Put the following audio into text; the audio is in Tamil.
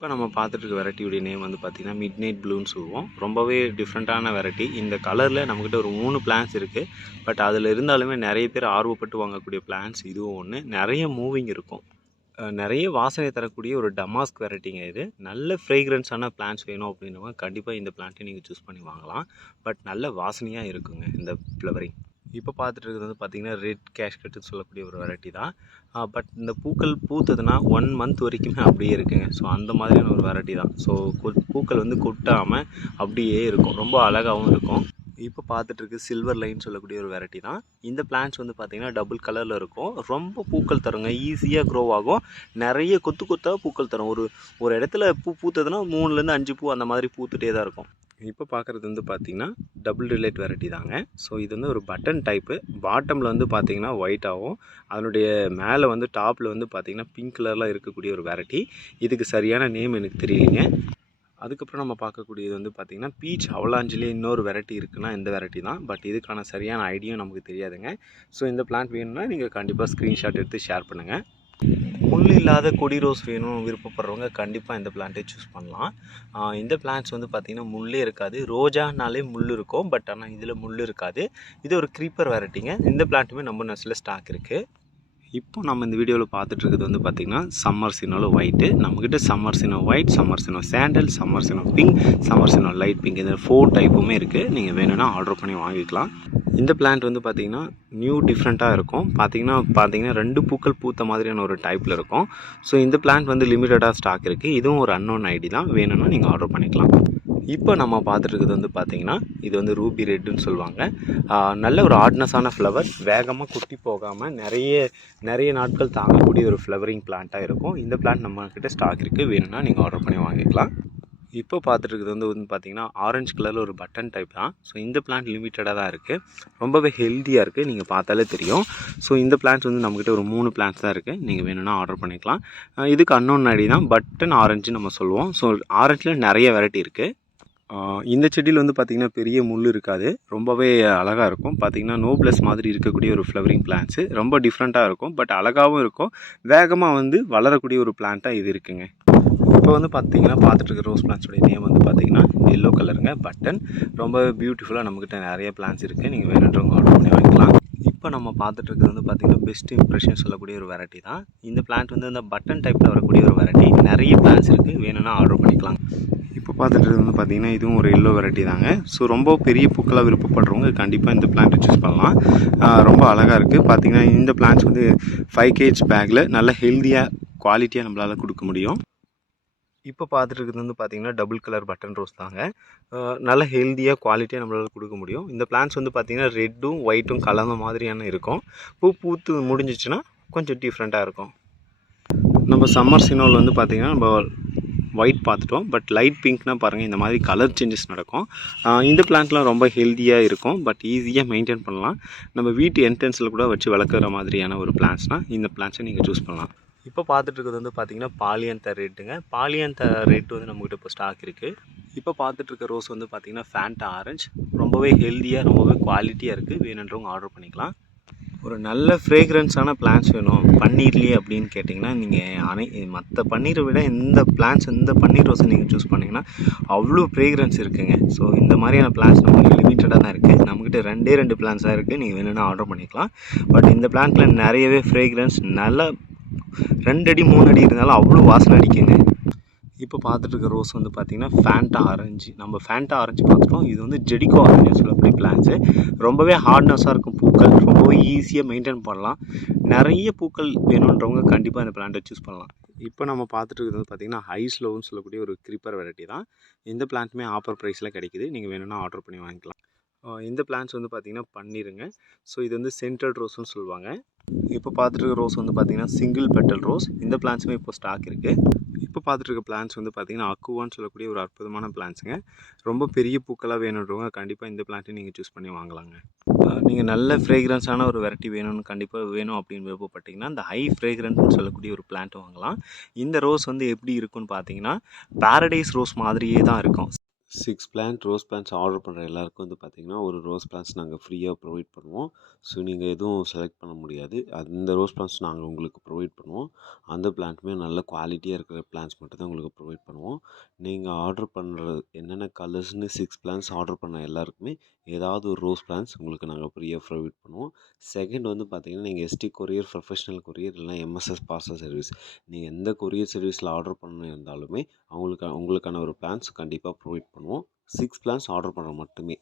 இப்போ நம்ம பார்த்துட்டு இருக்க வெரைட்டியுடைய நேம் வந்து பார்த்திங்கன்னா மிட் நைட் ப்ளூன்னு சொல்லுவோம். ரொம்பவே டிஃப்ரெண்ட்டான வெரைட்டி. இந்த கலரில் நம்மக்கிட்ட ஒரு 3 பிளான்ஸ் இருக்குது. பட் அதில் இருந்தாலுமே நிறைய பேர் ஆர்வப்பட்டு வாங்கக்கூடிய பிளான்ஸ் இதுவும் ஒன்று. நிறைய மூவிங் இருக்கும். நிறைய வாசனை தரக்கூடிய ஒரு டமாஸ்க் வெரைட்டிங்க இது. நல்ல ஃப்ரேக்ரன்ஸான பிளான்ஸ் வேணும் அப்படின்னவங்க கண்டிப்பாக இந்த பிளான்ட்டை நீங்கள் சூஸ் பண்ணி வாங்கலாம். பட் நல்ல வாசனையாக இருக்குங்க இந்த ஃப்ளவரிங். இப்போ பார்த்துட்டு இருக்கிறது வந்து பார்த்திங்கன்னா ரெட் கேஷ்கட்டுன்னு சொல்லக்கூடிய ஒரு வெரைட்டி தான். பட் இந்த பூக்கள் பூத்ததுன்னா 1 மந்த் வரைக்குமே அப்படியே இருக்குங்க. ஸோ அந்த மாதிரியான ஒரு வெரைட்டி தான். ஸோ பூக்கள் வந்து கொட்டாமல் அப்படியே இருக்கும். ரொம்ப அழகாகவும் இருக்கும். இப்போ பார்த்துட்டு இருக்கு சில்வர் லைன் சொல்லக்கூடிய ஒரு வெரைட்டி தான். இந்த பிளான்ட்ஸ் வந்து பார்த்திங்கன்னா டபுள் கலரில் இருக்கும். ரொம்ப பூக்கள் தருங்க, ஈஸியாக க்ரோ ஆகும். நிறைய கொத்து கொத்தாக பூக்கள் தரும். ஒரு இடத்துல பூத்ததுன்னா 3லேருந்து 5 பூ அந்த மாதிரி பூத்துட்டே தான் இருக்கும். இப்போ பார்க்குறது வந்து பார்த்திங்கன்னா டபுள் ரிலேட் வெரைட்டி தாங்க. ஸோ இது வந்து ஒரு பட்டன் டைப்பு. பாட்டமில் வந்து பார்த்திங்கன்னா ஒயிட் ஆகும். அதனுடைய மேலே வந்து டாப்பில் வந்து பார்த்திங்கன்னா பிங்க் கலரில் இருக்கக்கூடிய ஒரு வெரைட்டி. இதுக்கு சரியான நேம் எனக்கு தெரியலைங்க. அதுக்கப்புறம் நம்ம பார்க்கக்கூடியது வந்து பார்த்திங்கன்னா பீச் அவலாஞ்சிலே இன்னொரு வெரைட்டி இருக்குன்னா இந்த வெரைட்டி தான். பட் இதுக்கான சரியான ஐடியா நமக்கு தெரியாதுங்க. ஸோ இந்த பிளான்ட் வேணும்னா நீங்கள் கண்டிப்பாக ஸ்க்ரீன்ஷாட் எடுத்து ஷேர் பண்ணுங்கள். முள் இல்லாத கொடி ரோஸ் வேணும் விருப்பப்படுறவங்க கண்டிப்பாக இந்த பிளான்ட்டை சூஸ் பண்ணலாம். இந்த பிளான்ட்ஸ் வந்து பார்த்திங்கன்னா முள்ளே இருக்காது. ரோஜானாலே முள் இருக்கும். பட் ஆனால் இதில் முள் இருக்காது. இது ஒரு க்ரீப்பர் வெரைட்டிங்க. இந்த பிளான்ட்டுமே நம்ம நர்சரியில் ஸ்டாக் இருக்குது. இப்போ நம்ம இந்த வீடியோவில் பார்த்துட்டு இருக்கிறது வந்து பார்த்திங்கன்னா சம்மர் சினோவில் ஒயிட்டு. நம்மக்கிட்ட summer chino white, summer chino sandal, summer chino pink, summer chino light pink, இந்த 4 டைப்புமே இருக்குது. நீங்கள் வேணும்னா ஆர்டர் பண்ணி வாங்கிக்கலாம். இந்த பிளான்ட் வந்து பார்த்திங்கன்னா நியூ டிஃப்ரெண்ட்டாக இருக்கும். பார்த்திங்கன்னா 2 பூக்கள் பூத்த மாதிரியான ஒரு டைப்பில் இருக்கும். ஸோ இந்த பிளான்ட் வந்து லிமிட்டடாக ஸ்டாக் இருக்குது. இதுவும் ஒரு அன்னோன் ஐடி தான். வேணும்னா நீங்கள் ஆர்டர் பண்ணிக்கலாம். இப்போ நம்ம பார்த்துட்டு இருக்கிறது வந்து பார்த்திங்கன்னா இது வந்து ரூபி ரெட்டுன்னு சொல்லுவாங்க. நல்ல ஒரு ஆர்ட்னஸான ஃப்ளவர். வேகமாக குட்டி போகாமல் நிறைய நாட்கள் தாங்கக்கூடிய ஒரு ஃப்ளவரிங் பிளான்ட்டாக இருக்கும். இந்த பிளான்ட் நம்மக்கிட்ட ஸ்டாக் இருக்குது. வேணும்னா நீங்கள் ஆர்டர் பண்ணி வாங்கிக்கலாம். இப்போ பார்த்துட்டு இருக்கிறது வந்து பார்த்திங்கன்னா ஆரஞ்சு கலரில் ஒரு பட்டன் டைப் தான். ஸோ இந்த பிளான்ட் லிமிட்டடாக தான் இருக்குது. ரொம்பவே ஹெல்த்தியாக இருக்குது. நீங்கள் பார்த்தாலே தெரியும். ஸோ இந்த பிளான்ட்ஸ் வந்து நம்மக்கிட்ட ஒரு 3 பிளான்ட்ஸ் தான் இருக்குது. நீங்கள் வேணும்னா ஆர்டர் பண்ணிக்கலாம். இதுக்கு அன்னோன் ஐடி தான். பட்டன் ஆரஞ்சு நம்ம சொல்லுவோம். ஸோ ஆரஞ்சில் நிறைய வெரைட்டி இருக்குது. இந்த செடியில் வந்து பார்த்திங்கன்னா பெரிய முள் இருக்காது. ரொம்பவே அழகாக இருக்கும். பார்த்திங்கன்னா நோப்லஸ் மாதிரி இருக்கக்கூடிய ஒரு ஃப்ளவரிங் பிளான்ட்ஸு. ரொம்ப டிஃப்ரெண்ட்டாக இருக்கும். பட் அழகாகவும் இருக்கும். வேகமாக வந்து வளரக்கூடிய ஒரு பிளான்ட்டாக இது இருக்குங்க. இப்போ வந்து பார்த்திங்கன்னா பார்த்துட்டு இருக்க ரோஸ் பிளான்ட்ஸோடைய நேம் வந்து பார்த்திங்கன்னா எல்லோ கலருங்க. பட்டன் ரொம்ப பியூட்டிஃபுல்லாக நம்மக்கிட்ட நிறைய பிளான்ட்ஸ் இருக்குது. நீங்கள் வேணுன்றவங்க ஆர்டர் பண்ணி வாங்கிக்கலாம். இப்போ நம்ம பார்த்துட்டு இருக்கிறது வந்து பார்த்திங்கன்னா பெஸ்ட் இம்ப்ரெஷன் சொல்லக்கூடிய ஒரு வெரைட்டி தான். இந்த பிளான்ட் வந்து அந்த பட்டன் டைப்பில் வரக்கூடிய ஒரு வெரைட்டி. நிறைய பிளான்ட்ஸ் இருக்குது. வேணும்னா ஆர்டர் பண்ணிக்கலாம். இப்போ பார்த்துட்டு வந்து பார்த்திங்கன்னா இதுவும் ஒரு எல்லோ வெரைட்டி தாங்க. ஸோ ரொம்ப பெரிய பூக்களாக விருப்பப்படுறவங்க கண்டிப்பாக இந்த பிளான்ட்டை சூஸ் பண்ணலாம். ரொம்ப அழகாக இருக்குது. பார்த்திங்கன்னா இந்த பிளான்ட்ஸ் வந்து 5 kg பேக்கில் நல்ல ஹெல்த்தியாக குவாலிட்டியாக நம்மளால் கொடுக்க முடியும். இப்போ பார்த்துட்டு இருக்கிறது வந்து பார்த்திங்கன்னா டபுள் கலர் பட்டன் ரோஸ் தாங்க. நல்ல ஹெல்த்தியாக குவாலிட்டியாக நம்மளால் கொடுக்க முடியும். இந்த பிளான்ட்ஸ் வந்து பார்த்திங்கன்னா ரெட்டும் ஒயிட்டும் கலந்த மாதிரியான இருக்கும். பூத்து முடிஞ்சிச்சுன்னா கொஞ்சம் டிஃப்ரெண்ட்டாக இருக்கும். நம்ம சம்மர் சினோவில் வந்து பார்த்திங்கன்னா நம்ம ஒயிட் பார்த்துட்டோம். பட் லைட் பிங்க்னா பாருங்கள் இந்த மாதிரி கலர் சேஞ்சஸ் நடக்கும். இந்த பிளான்ட்லாம் ரொம்ப ஹெல்த்தியாக இருக்கும். பட் ஈஸியாக மெயின்டைன் பண்ணலாம். நம்ம வீட்டு என்ட்ரன்ஸில் கூட வச்சு வளர்க்குற மாதிரியான ஒரு பிளான்ட்ஸ்னால் இந்த பிளான்ட்ஸை நீங்கள் சூஸ் பண்ணலாம். இப்போ பார்த்துட்டு இருக்கிறது வந்து பார்த்திங்கன்னா பாலியன்தா ரெட்டுங்க. பாலியன்தா ரெட் வந்து நம்மகிட்ட இப்போ ஸ்டாக் இருக்குது. இப்போ பார்த்துட்டு இருக்க ரோஸ் வந்து பார்த்திங்கன்னா ஃபேண்டா ஆரஞ்சு. ரொம்பவே ஹெல்த்தியாக ரொம்பவே குவாலிட்டியாக இருக்குது. வேணுன்றவங்க ஆர்டர் பண்ணிக்கலாம். ஒரு நல்ல ஃப்ரேக்ரன்ஸான பிளான்ட்ஸ் வேணும் பன்னீர்லேயே அப்படின்னு கேட்டிங்கன்னா நீங்கள் மற்ற பன்னீரை விட இந்த பன்னீர் ரோஸை நீங்கள் சூஸ் பண்ணிங்கன்னா அவ்வளோ ஃப்ரேக்ரன்ஸ் இருக்குங்க. ஸோ இந்த மாதிரியான பிளான்ட்ஸ் நம்மளுக்கு லிமிட்டடாக தான் இருக்குது. நம்மக்கிட்ட 2 பிளான்ட்ஸாக இருக்குது. நீங்கள் வேணும்னா ஆர்டர் பண்ணிக்கலாம். பட் இந்த பிளான்ட்டில் நிறையவே ஃப்ரேக்ரன்ஸ் நல்லா 2 அடி 3 அடி இருந்தாலும் அவ்வளோ வாசனை அடிக்குங்க. இப்போ பார்த்துட்டு இருக்க ரோஸ் வந்து பார்த்திங்கன்னா ஃபேண்டா ஆரஞ்சு. நம்ம ஃபேண்டா ஆரஞ்சு பார்த்துட்டோம். இது வந்து ஜெடிகோ ஆரஞ்சு சொல்லக்கூடிய பிளான்ட்ஸு. ரொம்பவே ஹார்ட்னஸாக இருக்கும் பூக்கள். ரொம்பவே ஈஸியாக மெயின்டைன் பண்ணலாம். நிறைய பூக்கள் வேணுன்றவங்க கண்டிப்பாக இந்த பிளான்ட்டை சூஸ் பண்ணலாம். இப்போ நம்ம பார்த்துட்டு இருக்கிறது வந்து பார்த்திங்கன்னா ஹைஸ்லோன்னு சொல்லக்கூடிய ஒரு க்ரீப்பர் வெரைட்டி தான். இந்த பிளான்ட்டுமே ஆஃபர் ப்ரைஸில் கிடைக்குது. நீங்கள் வேணும்னா ஆர்டர் பண்ணி வாங்கிக்கலாம். இந்த பிளான்ட்ஸ் வந்து பார்த்திங்கன்னா பன்னீருங்க. ஸோ இது வந்து சென்ட்ரல் ரோஸ்ன்னு சொல்லுவாங்க. இப்போ பார்த்துட்டு இருக்க ரோஸ் வந்து பார்த்திங்கன்னா சிங்கிள் பெட்டல் ரோஸ். இந்த பிளான்ட்ஸுமே இப்போ ஸ்டாக் இருக்குது. இப்போ பார்த்துட்டு இருக்க பிளான்ட்ஸ் வந்து பார்த்திங்கன்னா அக்குவான்னு சொல்லக்கூடிய ஒரு அற்புதமான பிளான்ட்ஸுங்க. ரொம்ப பெரிய பூக்களாக வேணுன்றவங்க கண்டிப்பாக இந்த பிளான்ட்டை நீங்கள் சூஸ் பண்ணி வாங்கலாங்க. நீங்கள் நல்ல ஃப்ரேக்ரன்ஸான ஒரு வெரைட்டி வேணும்னு கண்டிப்பாக வேணும் அப்படின்னு விருப்பப்பட்டிங்கன்னா இந்த ஹை ஃப்ரேக்ரன்ஸ்னு சொல்லக்கூடிய ஒரு பிளான்ட்டை வாங்கலாம். இந்த ரோஸ் வந்து எப்படி இருக்குன்னு பார்த்தீங்கன்னா பேரடைஸ் ரோஸ் மாதிரியே தான் இருக்கும். 6 பிளான்ட் ரோஸ் பிளான்ட்ஸ் ஆர்டர் பண்ணுற எல்லாருக்கும் வந்து பார்த்திங்கன்னா ஒரு ரோஸ் பிளான்ட்ஸ் நாங்கள் ஃப்ரீயாக ப்ரொவைட் பண்ணுவோம். ஸோ நீங்கள் எதுவும் செலக்ட் பண்ண முடியாது. அந்த ரோஸ் பிளான்ட்ஸ் நாங்கள் உங்களுக்கு ப்ரொவைட் பண்ணுவோம். அந்த பிளான்ட்டுமே நல்ல குவாலிட்டியாக இருக்கிற பிளான்ட்ஸ் மட்டும் தான் உங்களுக்கு ப்ரொவைட் பண்ணுவோம். நீங்கள் ஆர்டர் பண்ணுற என்னென்ன கலர்ஸ்னு 6 பிளான்ட்ஸ் ஆர்டர் பண்ண எல்லாருக்குமே ஏதாவது ஒரு ரோஸ் பிளான்ட்ஸ் உங்களுக்கு நாங்கள் ஃப்ரீயாக ப்ரொவைட் பண்ணுவோம். செகண்ட் வந்து பார்த்திங்கன்னா நீங்கள் எஸ்டி கொரியர், ப்ரொஃபஷனல் கொரியர் இல்லைனா எம்எஸ்எஸ் பார்சல் சர்வீஸ் நீங்கள் எந்த கொரியர் சர்வீஸில் ஆர்டர் பண்ணியிருந்தாலுமே உங்களுக்கான ஒரு பிளான்ஸ் கண்டிப்பாக ப்ரொவைட் பண்ணுவோம். 6 பிளான்ஸ் ஆர்டர் பண்ணுற மட்டுமே.